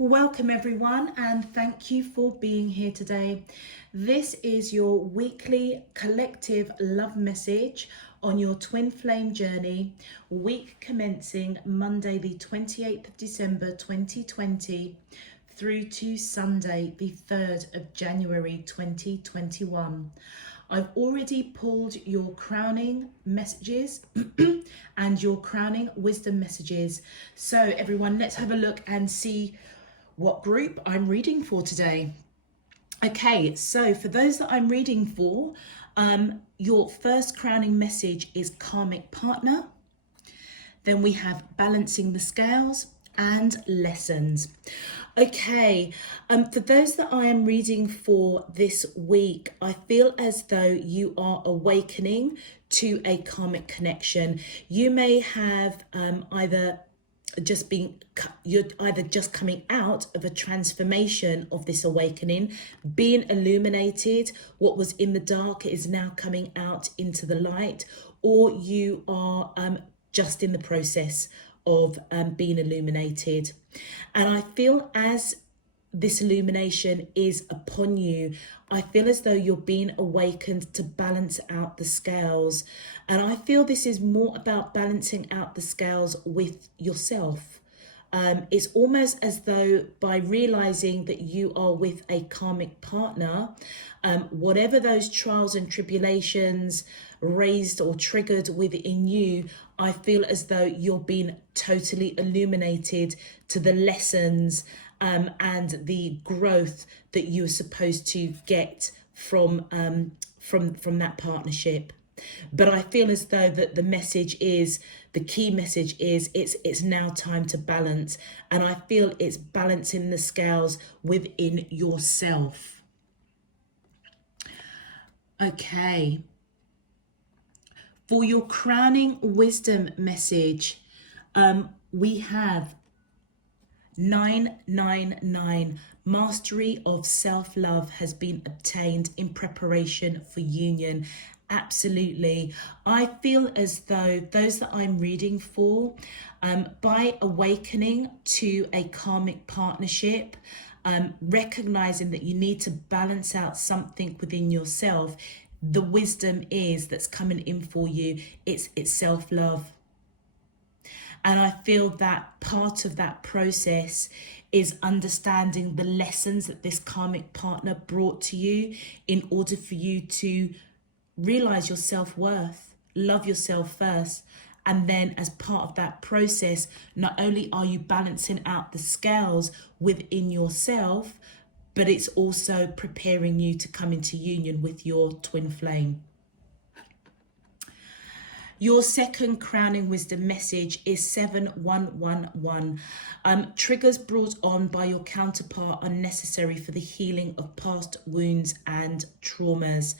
Welcome everyone, and thank you for being here today. This is your weekly collective love message on your twin flame journey, week commencing Monday the 28th of December 2020 through to Sunday the 3rd of January 2021. I've already pulled your crowning messages and your crowning wisdom messages. So everyone, let's have a look and see what group I'm reading for today. Okay, so for those that I'm reading for, your first crowning message is karmic partner. Then we have balancing the scales and lessons. Okay, for those that I am reading for this week, I feel as though you are awakening to a karmic connection. You may have you're either just coming out of a transformation of this awakening, being illuminated. What was in the dark is now coming out into the light, or you are just in the process of being illuminated. And I feel as this illumination is upon you, I feel as though you're being awakened to balance out the scales. And I feel this is more about balancing out the scales with yourself. It's almost as though by realizing that you are with a karmic partner, whatever those trials and tribulations raised or triggered within you, I feel as though you're being totally illuminated to the lessons and the growth that you are supposed to get from that partnership. But I feel as though that the key message is it's now time to balance, and I feel it's balancing the scales within yourself. Okay. For your crowning wisdom message, we have 999. Mastery of self-love has been obtained in preparation for union. Absolutely. I feel as though those that I'm reading for, by awakening to a karmic partnership, recognizing that you need to balance out something within yourself, the wisdom is that's coming in for you. It's self-love. And I feel that part of that process is understanding the lessons that this karmic partner brought to you in order for you to realize your self-worth, love yourself first. And then as part of that process, not only are you balancing out the scales within yourself, but it's also preparing you to come into union with your twin flame. Your second crowning wisdom message is 711. Triggers brought on by your counterpart are necessary for the healing of past wounds and traumas.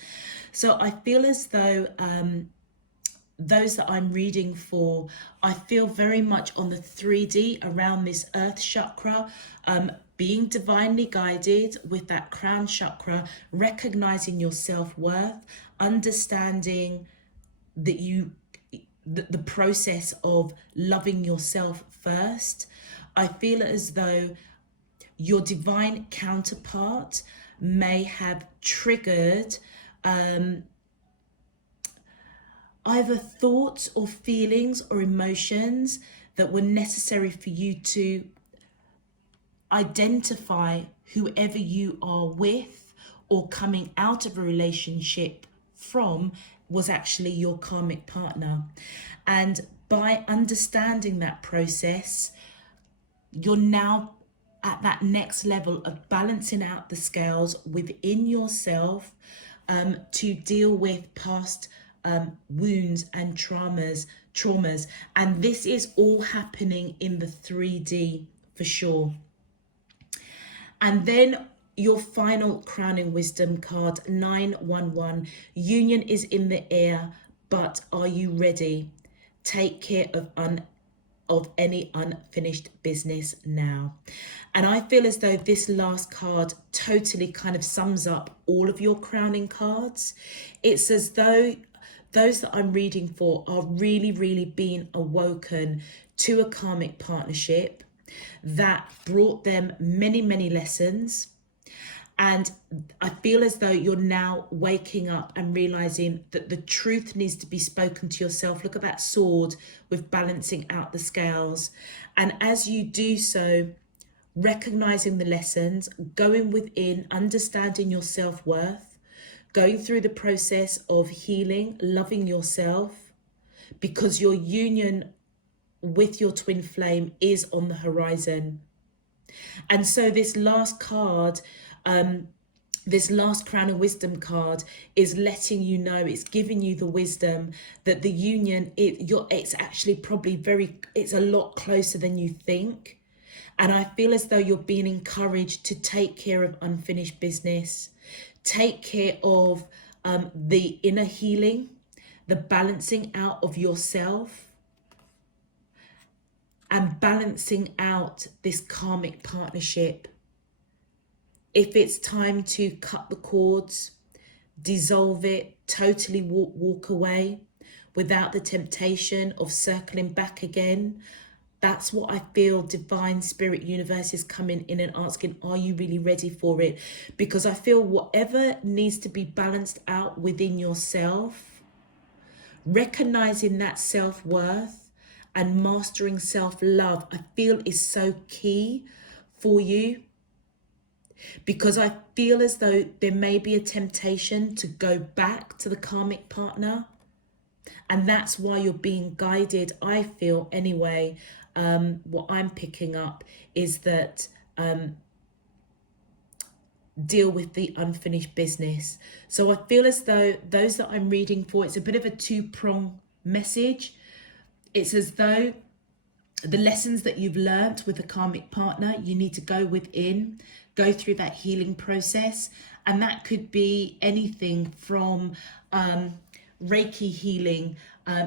So I feel as though those that I'm reading for, I feel very much on the 3D around this earth chakra, being divinely guided with that crown chakra, recognizing your self-worth, understanding that the process of loving yourself first. I feel as though your divine counterpart may have triggered either thoughts or feelings or emotions that were necessary for you to identify whoever you are with or coming out of a relationship from was actually your karmic partner. And by understanding that process, you're now at that next level of balancing out the scales within yourself to deal with past wounds and traumas. And this is all happening in the 3D for sure. And then your final crowning wisdom card, 911. Union is in the air, but are you ready? Take care of any unfinished business now. And I feel as though this last card totally kind of sums up all of your crowning cards. It's as though those that I'm reading for are really, really being awoken to a karmic partnership. that brought them many, many lessons. And I feel as though you're now waking up and realizing that the truth needs to be spoken to yourself. Look at that sword with balancing out the scales. And as you do so, recognizing the lessons, going within, understanding your self-worth, going through the process of healing, loving yourself, because your union with your twin flame is on the horizon. And so this last card, this last crown of wisdom card, is letting you know, it's giving you the wisdom that the union, it's actually probably it's a lot closer than you think. And I feel as though you're being encouraged to take care of unfinished business, take care of the inner healing, the balancing out of yourself, and balancing out this karmic partnership. If it's time to cut the cords, dissolve it, totally walk away without the temptation of circling back again, that's what I feel divine spirit universe is coming in and asking, are you really ready for it? Because I feel whatever needs to be balanced out within yourself, recognizing that self-worth and mastering self-love, I feel is so key for you. Because I feel as though there may be a temptation to go back to the karmic partner. And that's why you're being guided, I feel anyway. What I'm picking up is that deal with the unfinished business. So I feel as though those that I'm reading for, it's a bit of a two-prong message. It's as though the lessons that you've learnt with a karmic partner, you need to go within, go through that healing process. And that could be anything from Reiki healing,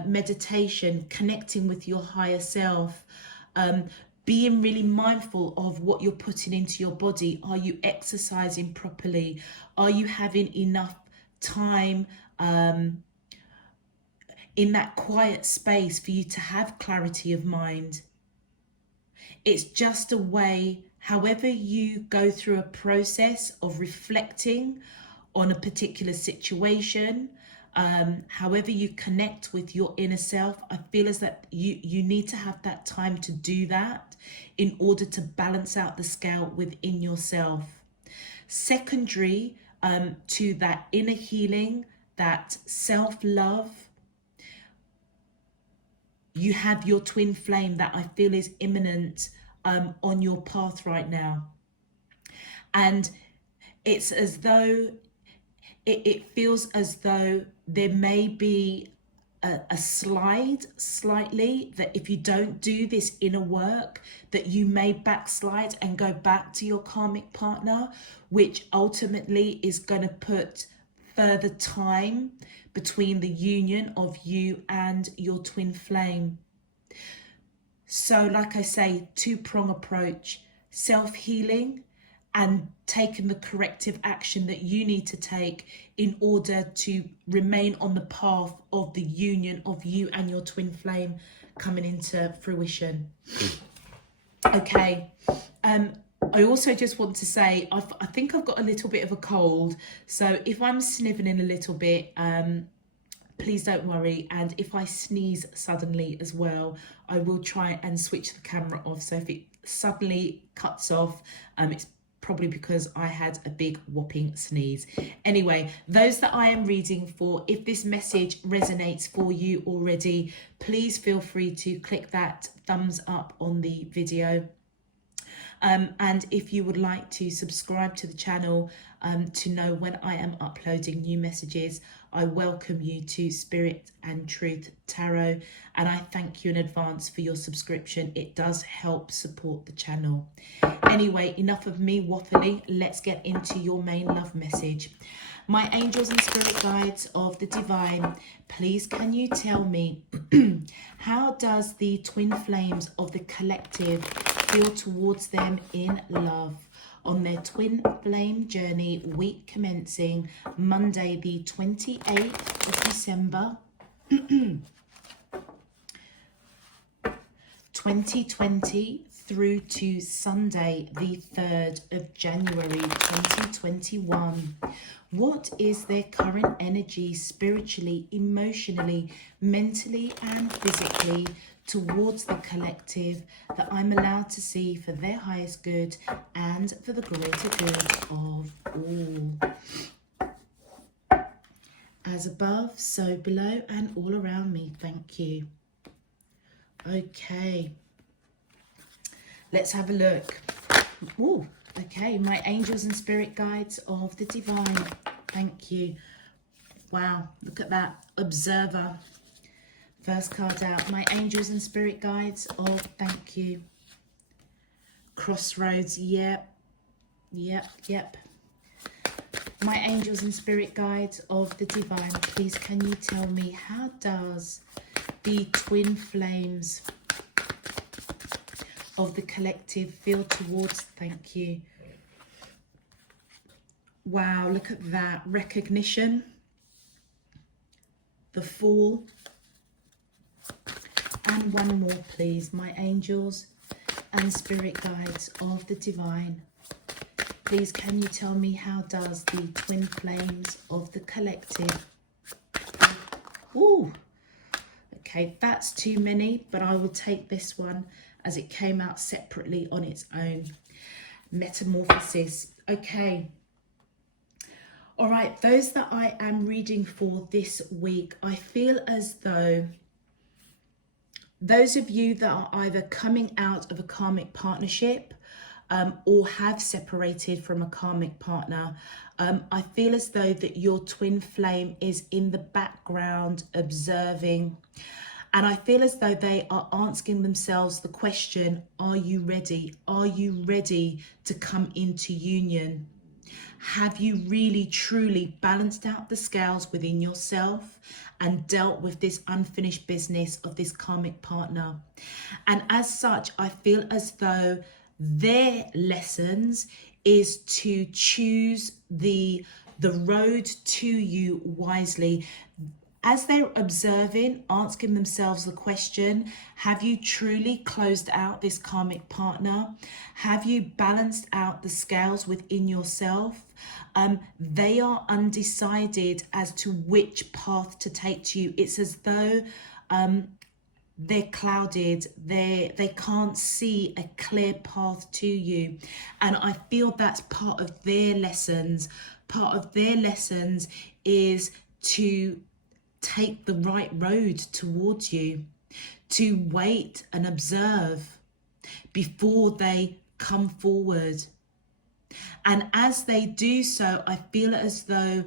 meditation, connecting with your higher self, being really mindful of what you're putting into your body. Are you exercising properly? Are you having enough time in that quiet space for you to have clarity of mind? It's just a way, however you go through a process of reflecting on a particular situation, however you connect with your inner self, I feel as that you need to have that time to do that in order to balance out the scale within yourself. Secondary to that inner healing, that self-love, you have your twin flame that I feel is imminent on your path right now. And it's as though, it feels as though there may be a slide slightly, that if you don't do this inner work, that you may backslide and go back to your karmic partner, which ultimately is going to put further time between the union of you and your twin flame. So like I say, two-prong approach, self-healing and taking the corrective action that you need to take in order to remain on the path of the union of you and your twin flame coming into fruition. Okay. I also just want to say, I think I've got a little bit of a cold. So if I'm sniveling a little bit, please don't worry. And if I sneeze suddenly as well, I will try and switch the camera off. So if it suddenly cuts off, it's probably because I had a big whopping sneeze. Anyway, those that I am reading for, if this message resonates for you already, please feel free to click that thumbs up on the video. And if you would like to subscribe to the channel to know when I am uploading new messages, I welcome you to Spirit and Truth Tarot, and I thank you in advance for your subscription. It does help support the channel. Anyway, enough of me waffling. Let's get into your main love message. My angels and spirit guides of the divine, please can you tell me, how does the twin flames of the collective feel towards them in love on their twin flame journey, week commencing Monday the 28th of December 2020 through to Sunday, the 3rd of January 2021. What is their current energy spiritually, emotionally, mentally and physically towards the collective that I'm allowed to see for their highest good and for the greater good of all? As above, so below and all around me. Thank you. Okay. Let's have a look. Ooh, okay, my angels and spirit guides of the divine. Thank you. Wow, look at that. Observer. First card out. My angels and spirit guides of thank you. Crossroads. Yep. My angels and spirit guides of the divine. Please can you tell me, how does the twin flames of the collective feel towards thank you? Wow, look at that. Recognition, the Fool, and one more please. My angels and spirit guides of the divine, please can you tell me, how does the twin flames of the collective? Ooh, okay, that's too many, but I will take this one as it came out separately on its own. Metamorphosis. Okay. All right, those that I am reading for this week, I feel as though those of you that are either coming out of a karmic partnership or have separated from a karmic partner, I feel as though that your twin flame is in the background observing. And I feel as though they are asking themselves the question, are you ready? Are you ready to come into union? Have you really, truly balanced out the scales within yourself and dealt with this unfinished business of this karmic partner? And as such, I feel as though their lessons is to choose the road to you wisely. As they're observing, asking themselves the question, have you truly closed out this karmic partner? Have you balanced out the scales within yourself? They are undecided as to which path to take to you. It's as though they're clouded, they can't see a clear path to you. And I feel that's part of their lessons. Part of their lessons is to take the right road towards you, to wait and observe before they come forward. And as they do so, I feel as though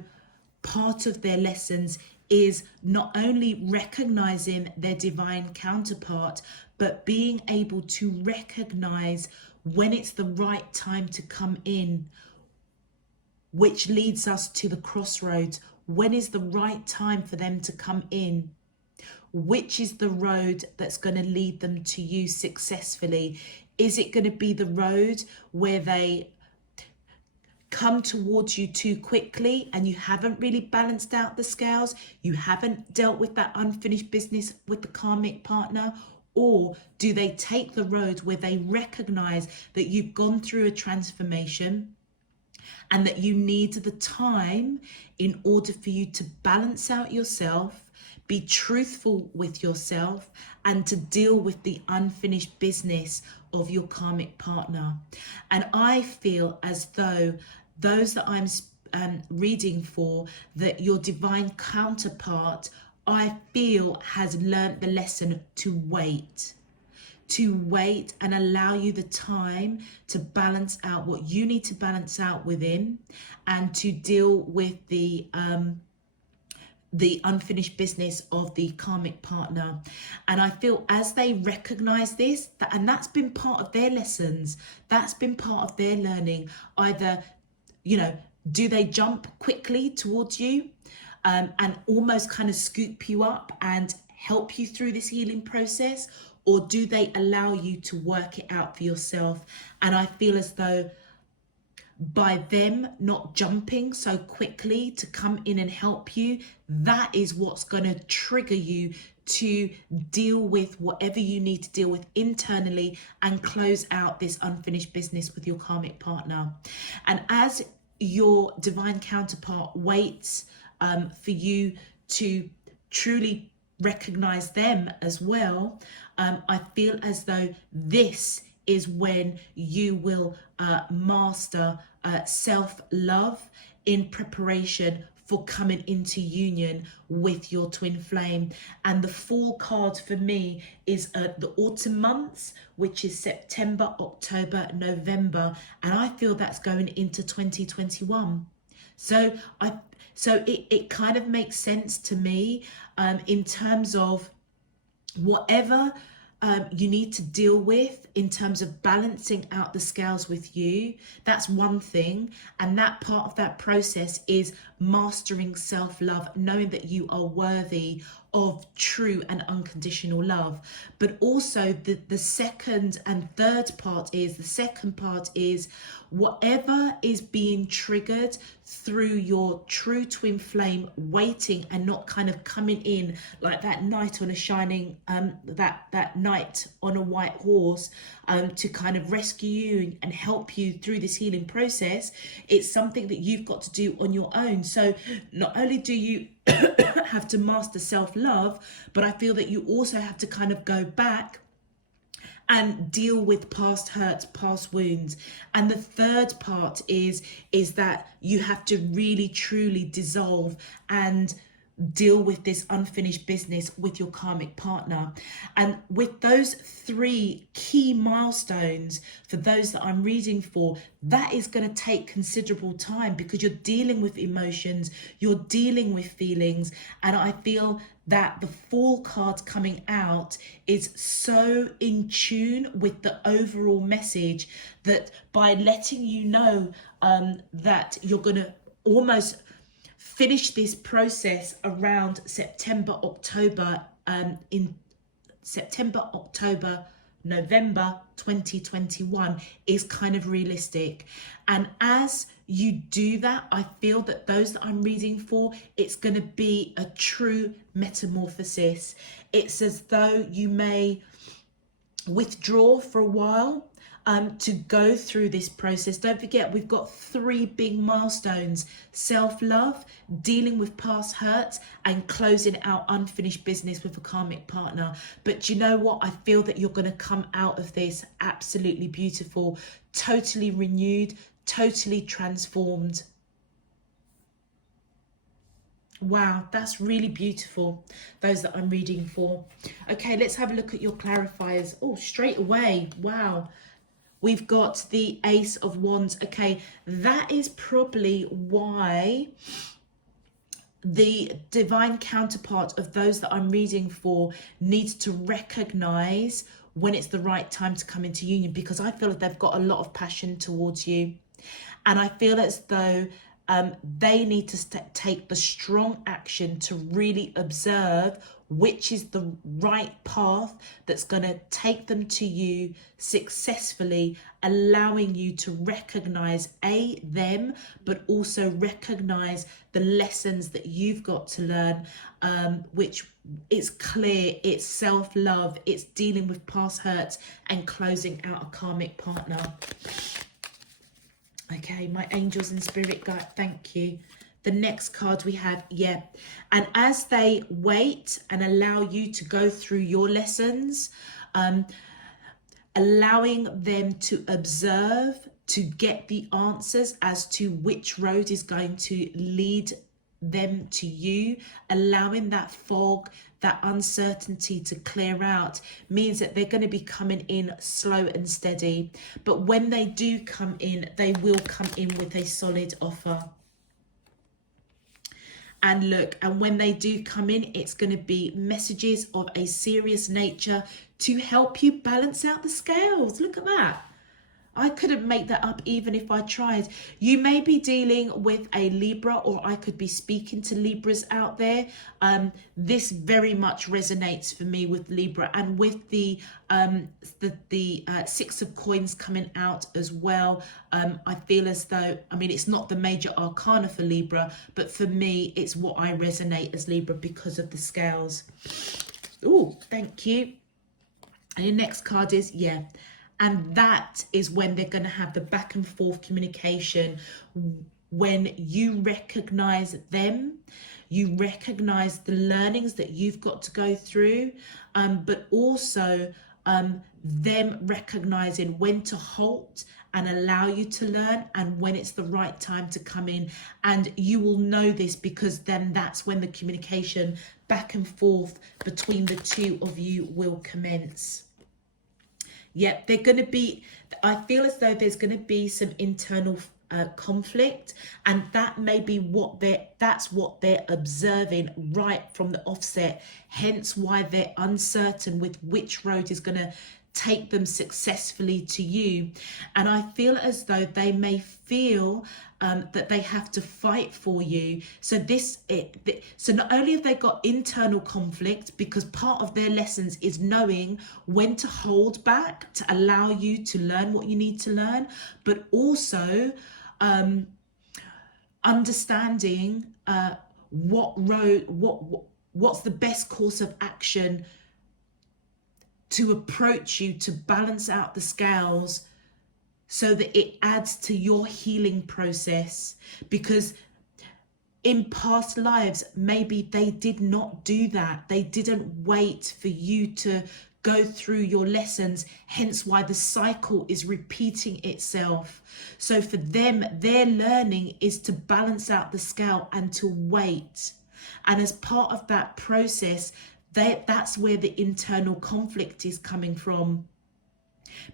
part of their lessons is not only recognizing their divine counterpart, but being able to recognize when it's the right time to come in, which leads us to the crossroads. When is the right time for them to come in? Which is the road that's going to lead them to you successfully? Is it going to be the road where they come towards you too quickly and you haven't really balanced out the scales? You haven't dealt with that unfinished business with the karmic partner? Or do they take the road where they recognize that you've gone through a transformation and that you need the time in order for you to balance out yourself, be truthful with yourself, and to deal with the unfinished business of your karmic partner? And I feel as though those that I'm reading for, that your divine counterpart, I feel has learnt the lesson to wait and allow you the time to balance out what you need to balance out within, and to deal with the unfinished business of the karmic partner. And I feel as they recognize this, and that's been part of their lessons, that's been part of their learning. Either, do they jump quickly towards you and almost kind of scoop you up and help you through this healing process? Or do they allow you to work it out for yourself? And I feel as though by them not jumping so quickly to come in and help you, that is what's going to trigger you to deal with whatever you need to deal with internally and close out this unfinished business with your karmic partner. And as your divine counterpart waits for you to truly recognize them as well, I feel as though this is when you will master self-love in preparation for coming into union with your twin flame. And the Fool card for me is the autumn months, which is September, October, November, and I feel that's going into 2021. So it kind of makes sense to me in terms of whatever you need to deal with in terms of balancing out the scales with you. That's one thing, and that part of that process is mastering self-love, knowing that you are worthy of true and unconditional love. But also the second and third part is, the second part is whatever is being triggered through your true twin flame waiting and not kind of coming in like that knight on a shining that knight on a white horse to kind of rescue you and help you through this healing process. It's something that you've got to do on your own. So not only do you have to master self-love, but I feel that you also have to kind of go back and deal with past hurts, past wounds. And the third part is that you have to really truly dissolve and deal with this unfinished business with your karmic partner. And with those three key milestones for those that I'm reading for, that is going to take considerable time because you're dealing with emotions, you're dealing with feelings. And I feel that the Fool card coming out is so in tune with the overall message that by letting you know that you're going to almost finish this process around September, October, November 2021 is kind of realistic. And as you do that, I feel that those that I'm reading for, it's going to be a true metamorphosis. It's as though you may withdraw for a while to go through this process. Don't forget, we've got three big milestones: self-love, dealing with past hurts, and closing out unfinished business with a karmic partner. But you know what? I feel that you're going to come out of this absolutely beautiful, totally renewed, totally transformed. Wow, that's really beautiful, those that I'm reading for. Okay, let's have a look at your clarifiers. Oh, straight away, wow. We've got the Ace of Wands. Okay, that is probably why the divine counterpart of those that I'm reading for needs to recognize when it's the right time to come into union, because I feel like they've got a lot of passion towards you. And I feel as though they need to take the strong action to really observe which is the right path that's going to take them to you successfully, allowing you to recognize them, but also recognize the lessons that you've got to learn, which is clear. It's self-love, it's dealing with past hurts and closing out a karmic partner. Okay, my angels and spirit guide, thank you. The next card we have, and as they wait and allow you to go through your lessons, allowing them to observe, to get the answers as to which road is going to lead them to you, allowing that fog, that uncertainty to clear out, means that they're going to be coming in slow and steady. But when they do come in, they will come in with a solid offer. And look, and when they do come in, it's going to be messages of a serious nature to help you balance out the scales. Look at that. I couldn't make that up even if I tried. You may be dealing with a Libra, or I could be speaking to Libras out there. This very much resonates for me with Libra, and with the Six of Coins coming out as well. I feel as though, I mean, it's not the major arcana for Libra, but for me, it's what I resonate as Libra because of the scales. Oh, thank you. And your next card is, yeah. And that is when they're going to have the back and forth communication. When you recognize them, you recognize the learnings that you've got to go through, but also them recognizing when to halt and allow you to learn, and when it's the right time to come in. And you will know this because then that's when the communication back and forth between the two of you will commence. Yep, they're going to be, I feel as though there's going to be some internal conflict, and that may be that's what they're observing right from the offset, hence why they're uncertain with which road is going to take them successfully to you. And I feel as though they may feel that they have to fight for you. So so not only have they got internal conflict, because part of their lessons is knowing when to hold back to allow you to learn what you need to learn, but also understanding what's the best course of action to approach you, to balance out the scales so that it adds to your healing process. Because in past lives, maybe they did not do that. They didn't wait for you to go through your lessons, hence why the cycle is repeating itself. So for them, their learning is to balance out the scale and to wait. And as part of that process, that's where the internal conflict is coming from.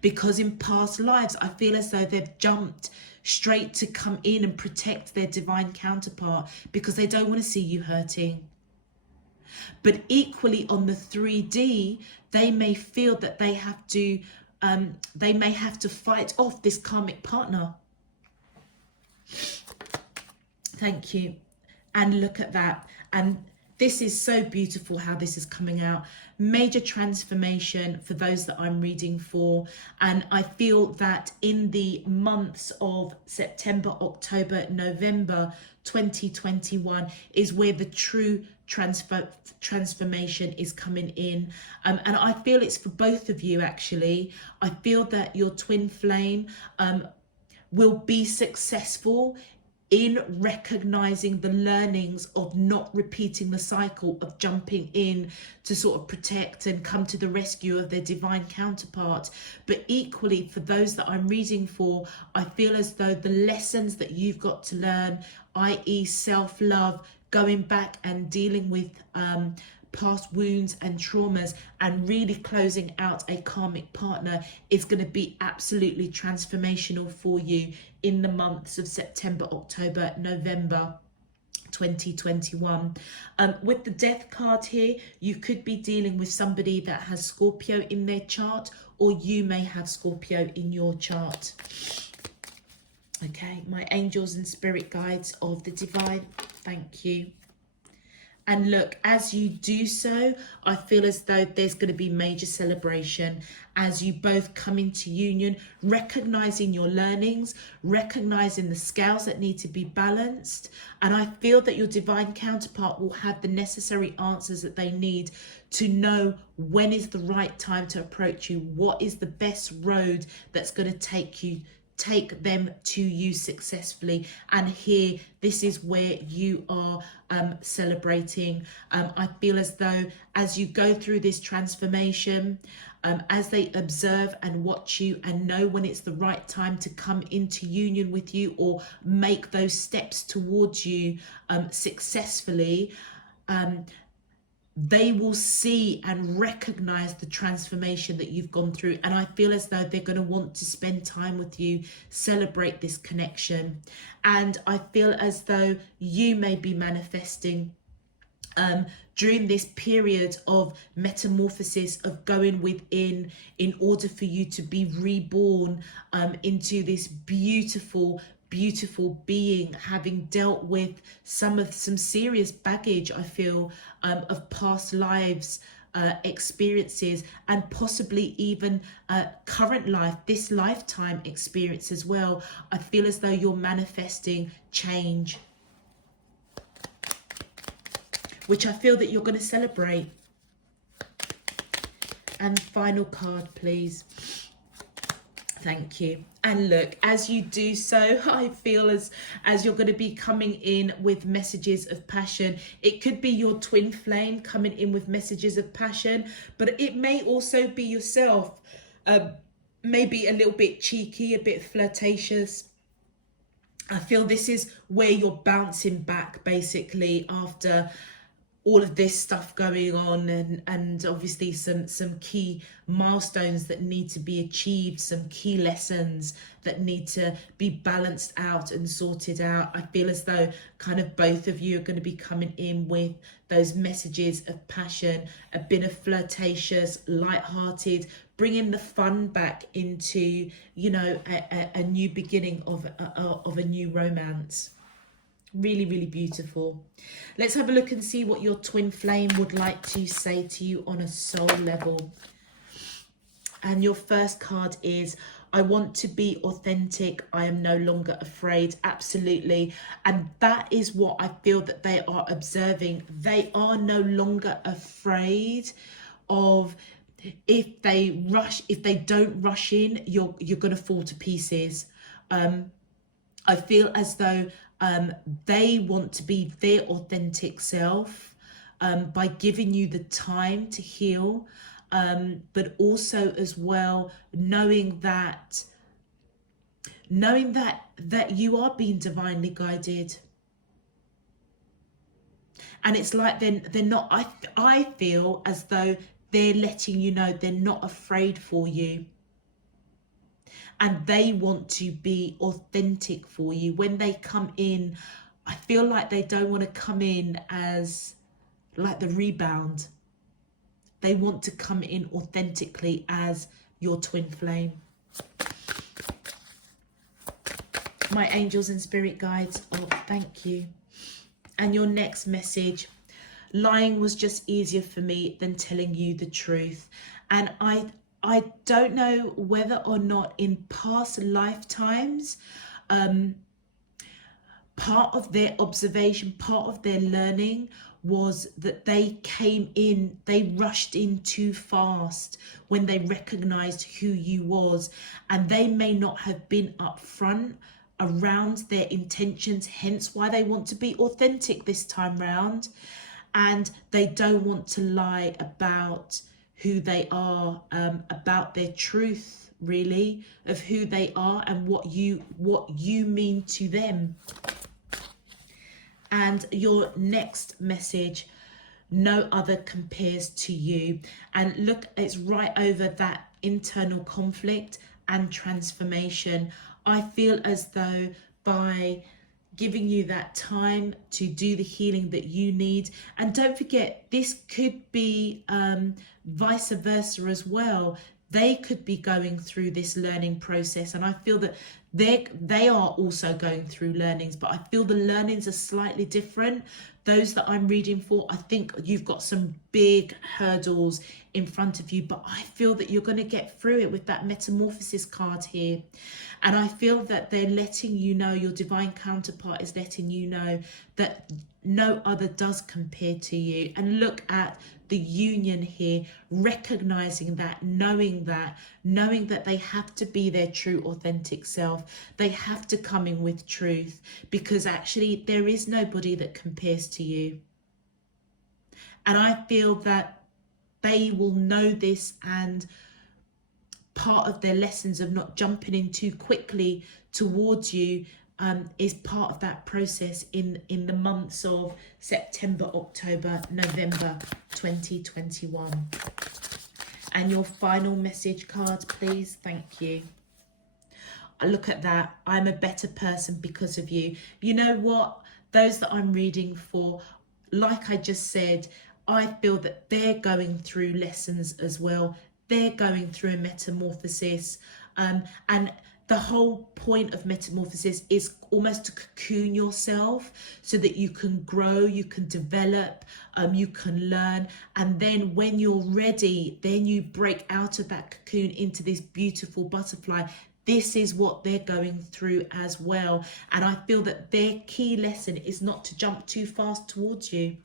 Because in past lives, I feel as though they've jumped straight to come in and protect their divine counterpart because they don't want to see you hurting. But equally on the 3D, they may feel that they may have to fight off this karmic partner. Thank you. And look at that. And this is so beautiful how this is coming out. Major transformation for those that I'm reading for. And I feel that in the months of September, October, November 2021 is where the true transformation is coming in. And I feel it's for both of you, actually. I feel that your twin flame will be successful in recognizing the learnings of not repeating the cycle of jumping in to sort of protect and come to the rescue of their divine counterpart. But equally, for those that I'm reading for, I feel as though the lessons that you've got to learn, i.e. self-love, going back and dealing with past wounds and traumas and really closing out a karmic partner is going to be absolutely transformational for you in the months of September, October, November 2021. With the death card here, you could be dealing with somebody that has Scorpio in their chart, or you may have Scorpio in your chart. Okay, my angels and spirit guides of the divine, thank you. And look, as you do so, I feel as though there's going to be major celebration as you both come into union, recognizing your learnings, recognizing the scales that need to be balanced. And I feel that your divine counterpart will have the necessary answers that they need to know when is the right time to approach you, what is the best road that's going to take them to you successfully. And here, this is where you are celebrating. I feel as though as you go through this transformation, as they observe and watch you and know when it's the right time to come into union with you or make those steps towards you successfully, they will see and recognize the transformation that you've gone through. And I feel as though they're going to want to spend time with you, celebrate this connection. And I feel as though you may be manifesting during this period of metamorphosis, of going within, in order for you to be reborn into this beautiful being, having dealt with some serious baggage, I feel, of past lives, experiences, and possibly even current life, this lifetime experience as well. I feel as though you're manifesting change, which I feel that you're going to celebrate. And final card, please. Thank you. And look, as you do so, I feel as you're going to be coming in with messages of passion. It could be your twin flame coming in with messages of passion, but it may also be yourself, maybe a little bit cheeky, a bit flirtatious. I feel this is where you're bouncing back, basically, after all of this stuff going on, and obviously some key milestones that need to be achieved, some key lessons that need to be balanced out and sorted out. I feel as though kind of both of you are going to be coming in with those messages of passion, a bit of flirtatious, light-hearted, bringing the fun back into, you know, a new beginning of a new romance. Really, really beautiful. Let's have a look and see what your twin flame would like to say to you on a soul level. And your first card is, I want to be authentic. I am no longer afraid. Absolutely. And that is what I feel that they are observing. They are no longer afraid of, if they don't rush in, you're going to fall to pieces. I feel as though they want to be their authentic self by giving you the time to heal, but also as well knowing that you are being divinely guided. And it's like they're not, I feel as though they're letting you know they're not afraid for you. And they want to be authentic for you. When they come in, I feel like they don't want to come in as like the rebound. They want to come in authentically as your twin flame. My angels and spirit guides, oh, thank you. And your next message: lying was just easier for me than telling you the truth. And I don't know whether or not in past lifetimes, part of their observation, part of their learning was that they rushed in too fast when they recognized who you was, and they may not have been upfront around their intentions, hence why they want to be authentic this time round, and they don't want to lie about who they are, about their truth, really, of who they are and what you mean to them. And your next message: no other compares to you. And look, it's right over that internal conflict and transformation. I feel as though by giving you that time to do the healing that you need, and don't forget, this could be vice versa as well. They could be going through this learning process, and I feel that they are also going through learnings, but I feel the learnings are slightly different. Those that I'm reading for, I think you've got some big hurdles in front of you, but I feel that you're going to get through it with that metamorphosis card here. And I feel that they're letting you know, your divine counterpart is letting you know that no other does compare to you. And look at the union here, recognizing that, knowing that they have to be their true authentic self. They have to come in with truth, because actually there is nobody that compares to you. And I feel that they will know this, and part of their lessons of not jumping in too quickly towards you is part of that process in the months of September, October, November 2021. And your final message card, please. Thank you. Look at that. I'm a better person because of you. You know what? Those that I'm reading for, like I just said, I feel that they're going through lessons as well. They're going through a metamorphosis. And the whole point of metamorphosis is almost to cocoon yourself so that you can grow, you can develop, you can learn. And then when you're ready, then you break out of that cocoon into this beautiful butterfly. This is what they're going through as well. And I feel that their key lesson is not to jump too fast towards you,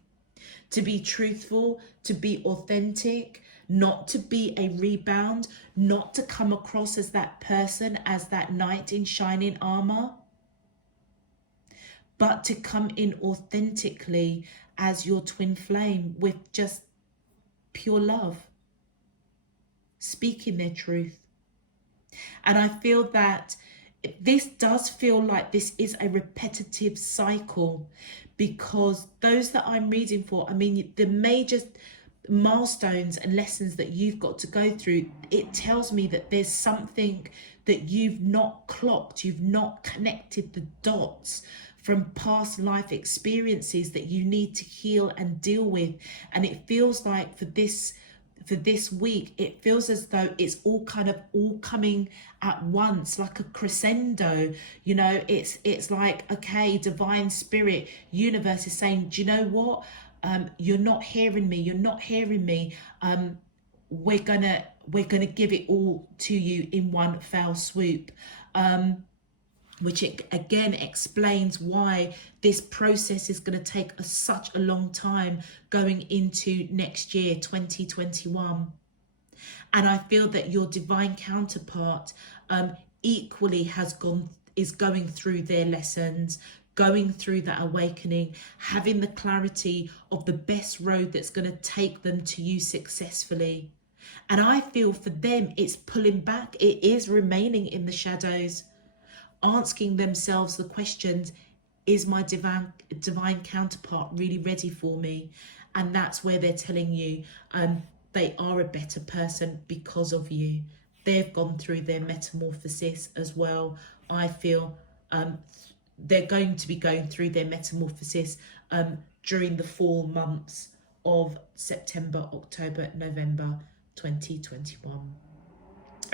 to be truthful, to be authentic, not to be a rebound, not to come across as that person, as that knight in shining armor, but to come in authentically as your twin flame with just pure love, speaking their truth. And I feel that this does feel like this is a repetitive cycle, because those that I'm reading for, I mean, the major milestones and lessons that you've got to go through, it tells me that there's something that you've not clocked, you've not connected the dots from past life experiences that you need to heal and deal with. And it feels like for this week, it feels as though it's all coming at once, like a crescendo. You know, it's like, okay, divine spirit, universe is saying, do you know what, you're not hearing me, we're gonna give it all to you in one fell swoop. Which it again explains why this process is going to take such a long time going into next year, 2021. And I feel that your divine counterpart equally is going through their lessons, going through that awakening, having the clarity of the best road that's going to take them to you successfully. And I feel for them, it's pulling back. It is remaining in the shadows, asking themselves the questions, is my divine counterpart really ready for me? And that's where they're telling you they are a better person because of you. They've gone through their metamorphosis as well. I feel they're going to be going through their metamorphosis during the fall months of September, October, November 2021.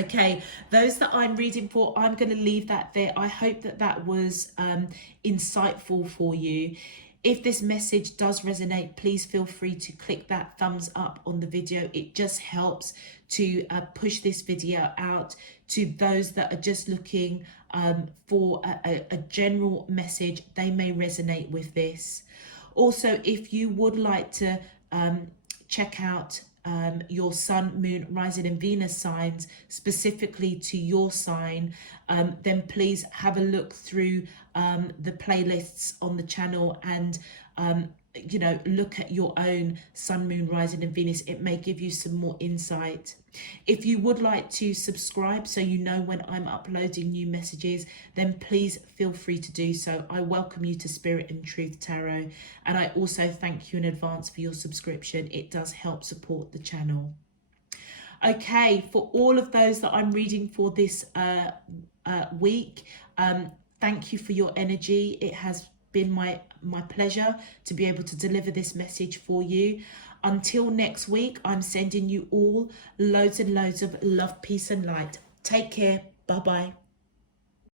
Okay, those that I'm reading for, I'm going to leave that there. I hope that that was insightful for you. If this message does resonate, please feel free to click that thumbs up on the video. It just helps to push this video out to those that are just looking for a general message. They may resonate with this. Also, if you would like to check out your sun, moon, rising and Venus signs specifically to your sign, then please have a look through the playlists on the channel and you know, look at your own sun, moon, rising and Venus. It may give you some more insight. If you would like to subscribe so you know when I'm uploading new messages, then please feel free to do so. I welcome you to Spirit and Truth Tarot, and I also thank you in advance for your subscription. It does help support the channel. Okay, for all of those that I'm reading for this week, thank you for your energy. It has been my pleasure to be able to deliver this message for you. Until next week, I'm sending you all loads and loads of love, peace and light. Take care. Bye-bye.